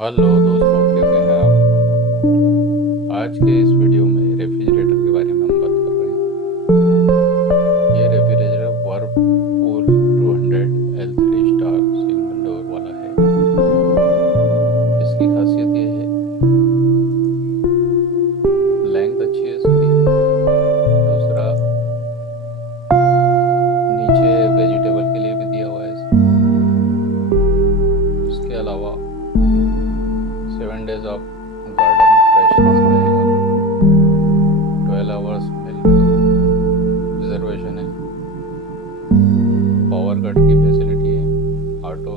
Hello दोस्तों, कैसे हैं आप। आज के इस वीडियो में रेफ्रिजरेटर के बारे में हम बात कर रहे हैं। ये refrigerator Whirlpool 200 L3 star single door वाला है। इसकी खासियत ये है, लेंथ अच्छी है इसकी। दूसरा, नीचे वेजिटेबल के लिए भी दिया हुआ है इसके अलावा 7 डेज ऑफ गार्डन फ्रेशनेस रहेगा। 12 आवर्स मिल्क रिजर्वेशन है। पावर कट की फैसिलिटी है। ऑटो